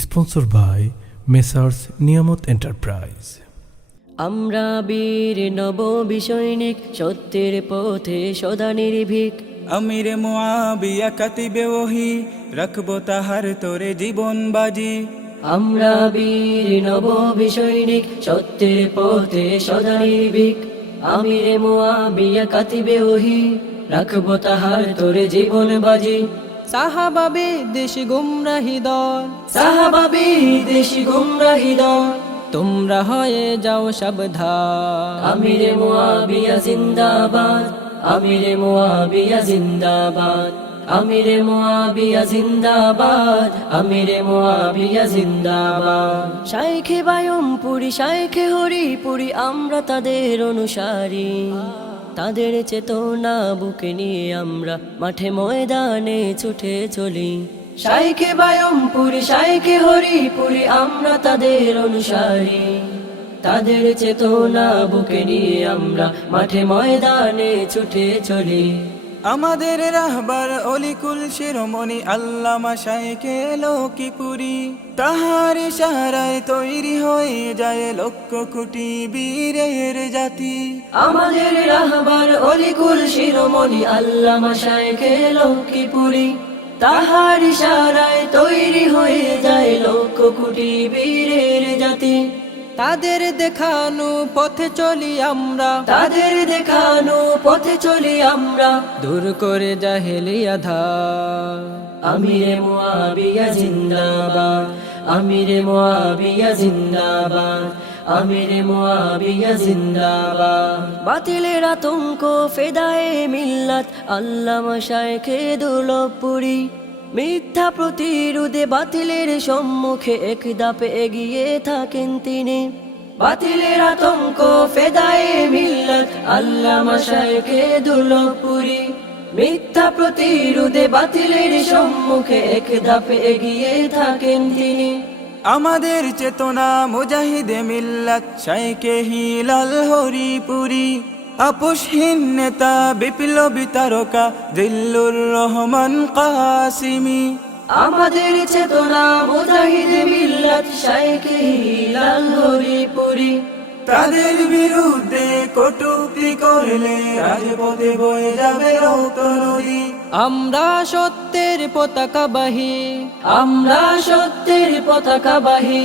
Sponsor by messrs নিয়ামত enterprise. আমরা বীর নববী সৈনিক, সত্যের পথে সদা নির্ভীক। আমির মুআবিয়া কাতিবে ওহি, রাখবো তাহার তোরে জীবন বাজি। আমরা বীর নববী সৈনিক, সত্যের পথে সদা নির্ভীক। আমিরে মুআবিয়া কাতিবে ওহি, রাখবো তাহার তোরে জীবন বাজি। সাহাবাবে দেশ গুমরাহি দল, সাহাবাবি দেশি গুমরাহি দল, তোমরা হয়ে যাও সাবধান। আমিরে মুআবিয়া জিন্দাবাদ, আমিরে মুআবিয়া জিন্দাবাদ, আমিরে মুআবিয়া জিন্দাবাদ, আমিরে মুআবিয়া জিন্দাবাদ। শাইখে বায়মপুরি, শাইখে হরিপুরি, আমরা তাদের অনুসারী। তাদের চেতনা বুকে নিয়ে আমরা মাঠে ময়দানে ছুটে চলি। শাইখে বায়মপুরি, শাইখে হরিপুরি, আমরা তাদের অনুসারী। তাদের চেতনা বুকে নিয়ে আমরা মাঠে ময়দানে ছুটে চলি। আমাদের রাহবার অলিকুল শিরোমণি আল্লামা শাইখে লক্ষ্মীপুরী, তাহার ইশারায় তৈরি হয়ে যায় লক্ষ কোটি বীরের জাতি। আমাদের রাহবার অলিকুল শিরোমণি আল্লামা শাইখে লক্ষ্মীপুরী, তাহার ইশারায় তৈরি হয়ে যায় লক্ষ কোটি বীরের জাতি। তাদের দেখানো পথে চলি আমরা, তাদের দেখানো পথে চলি আমরা, দূর করে জাহেলিয়া ধার। আমিরে মুআবিয়া জিন্দাবাদ, আমিরে মুআবিয়া জিন্দাবাদ, আমিরে মুআবিয়া জিন্দাবাদ। বাতিলের আতঙ্ক ফেদায়ে মিল্লাত আল্লামা শাইখে দুর্লভপুরী, মিথ্যা প্রতিরোধে বাতিলের সম্মুখে এক ধাপে এগিয়ে থাকেন তিনি। বাতিলের আতঙ্ক ফেদায়ে মিল্লাত আল্লামা শাইখে দুর্লভপুরী, মিথ্যা প্রতিরোধে বাতিলের সম্মুখে এক ধাপে এগিয়ে থাকেন তিনি। আমাদের চেতনা মুজাহিদে মিল্লাত শাইখে হিলাল হরিপুরী, আপোষহীন নেতা বিপ্লবী তারকা জিল্লুর রহমান কাসিমি। আমাদের চেতনা মুজাহিদে মিল্লাত শাইখে হিলাল হরিপুরী, তাদের বিরুদ্ধে কটূক্তি করলে রাজপথে বয়ে যাবে রক্ত নদী। আমরা সত্যের পতাকাবাহী, আমরা সত্যের পতাকাবাহী।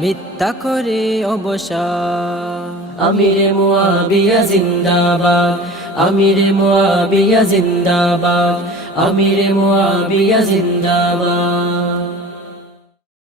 মিথ্যা করে অবসান। আমিরে মুআবিয়া জিন্দাবাদ, আমিরে মুআবিয়া জিন্দাবাদ, আমিরে মুআবিয়া জিন্দাবাদ।